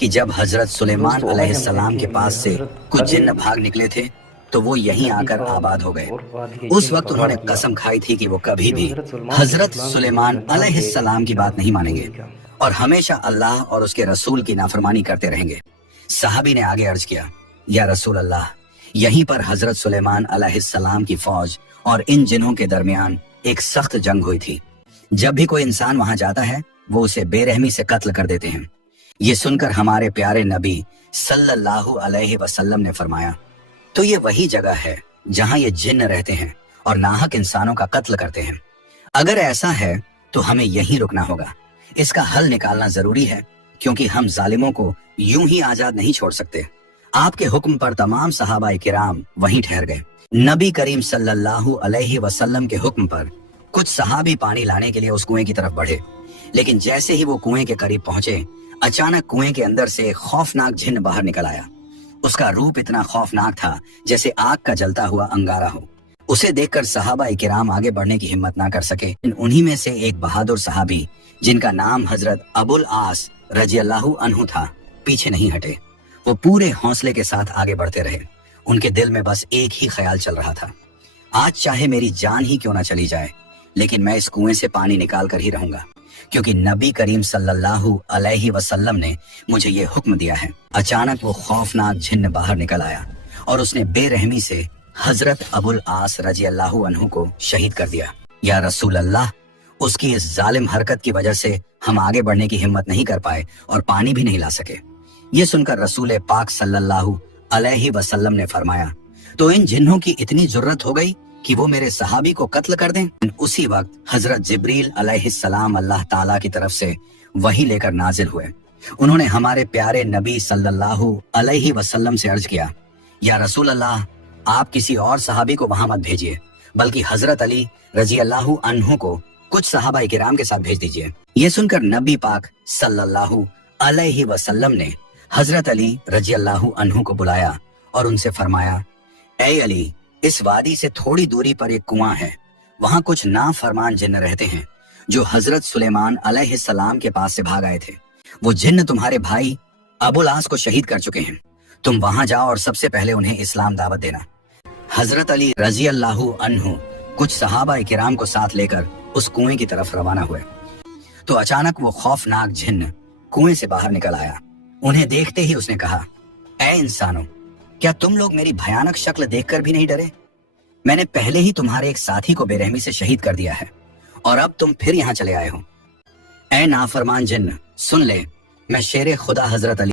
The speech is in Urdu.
کہ جب حضرت سلیمان علیہ السلام کے پاس سے کچھ جن بھاگ نکلے تھے تو وہ یہیں آ کر آباد ہو گئے۔ اس وقت انہوں نے قسم کھائی تھی کہ وہ کبھی بھی حضرت سلیمان علیہ السلام کی بات نہیں مانیں گے اور ہمیشہ اللہ اور اس کے رسول کی نافرمانی کرتے رہیں گے۔ صحابی نے آگے عرض کیا، یا رسول اللہ، یہیں پر حضرت سلیمان علیہ السلام کی فوج اور ان جنوں کے درمیان ایک سخت جنگ ہوئی تھی۔ جب بھی کوئی انسان وہاں جاتا ہے وہ اسے بے رحمی سے قتل کر دیتے ہیں۔ یہ سن کر ہمارے پیارے نبی صلی اللہ علیہ وسلم نے فرمایا، تو یہ وہی جگہ ہے جہاں یہ جن رہتے ہیں اور ناحق انسانوں کا قتل کرتے ہیں۔ اگر ایسا ہے تو ہمیں یہیں رکنا ہوگا۔ اس کا حل نکالنا ضروری ہے کیونکہ ہم ظالموں کو یوں ہی آزاد نہیں چھوڑ سکتے۔ آپ کے حکم پر تمام صحابہ کرام وہیں ٹھہر گئے۔ نبی کریم صلی اللہ علیہ وسلم کے حکم پر کچھ صحابی پانی لانے کے لیے اس کنویں کی طرف بڑھے، لیکن جیسے ہی وہ کنویں کے قریب پہنچے اچانک کنویں کے اندر سے ایک خوفناک جن باہر نکل آیا۔ اس کا روپ اتنا خوفناک تھا جیسے آگ کا جلتا ہوا انگارہ ہو۔ اسے دیکھ کر صحابہ کرام آگے بڑھنے کی ہمت نہ کر سکے۔ انہی میں سے ایک بہادر صحابی جن کا نام حضرت ابو العاص رضی اللہ عنہ تھا پیچھے نہیں ہٹے۔ وہ پورے حوصلے کے ساتھ آگے بڑھتے رہے۔ ان کے دل میں بس ایک ہی خیال چل رہا تھا، آج چاہے میری جان ہی کیوں نہ چلی جائے لیکن میں اس کنویں سے پانی نکال کر ہی رہوں گا، کیونکہ نبی کریم صلی اللہ علیہ وسلم نے مجھے یہ حکم دیا ہے۔ اچانک وہ خوفناک جن باہر نکل آیا اور اس نے بے رحمی سے حضرت ابو العاص رضی اللہ عنہ کو شہید کر دیا۔ یا رسول اللہ، اس کی اس ظالم حرکت کی وجہ سے ہم آگے بڑھنے کی ہمت نہیں کر پائے اور پانی بھی نہیں لا سکے۔ یہ سن کر رسول پاک صلی اللہ علیہ وسلم نے فرمایا، تو ان جنوں کی اتنی ضرورت ہو گئی کہ وہ میرے صحابی کو قتل کر دیں؟ اسی وقت حضرت جبریل علیہ السلام اللہ تعالیٰ کی طرف سے وحی لے کر نازل ہوئے۔ انہوں نے ہمارے پیارے نبی صلی اللہ علیہ وسلم سے عرض کیا، یا رسول اللہ، آپ کسی اور صحابی کو وہاں مت بھیجیے بلکہ حضرت علی رضی اللہ عنہ کو کچھ صحابہ کرام کے ساتھ بھیج دیجیے۔ یہ سن کر نبی پاک صلی اللہ علیہ وسلم نے حضرت علی رضی اللہ عنہ کو بلایا اور ان سے فرمایا، اے علی، اس وادی سے تھوڑی دوری پر ایک کنواں ہے، وہاں کچھ نافرمان جن رہتے ہیں جو حضرت سلیمان علیہ السلام کے پاس سے بھاگ آئے تھے۔ وہ جن تمہارے بھائی ابو العاص کو شہید کر چکے ہیں۔ تم وہاں جاؤ اور سب سے پہلے انہیں اسلام دعوت دینا۔ حضرت علی رضی اللہ عنہ کچھ صحابہ کرام کو ساتھ لے کر اس کنویں کی طرف روانہ ہوئے تو اچانک وہ خوفناک جن کنویں سے باہر نکل آیا۔ انہیں دیکھتے ہی اس نے کہا، اے انسانوں، کیا تم لوگ میری بھیانک شکل دیکھ کر بھی نہیں ڈرے؟ میں نے پہلے ہی تمہارے ایک ساتھی کو بے رحمی سے شہید کر دیا ہے اور اب تم پھر یہاں چلے آئے ہو۔ اے نافرمان جن، سن لے، میں شیر خدا حضرت علی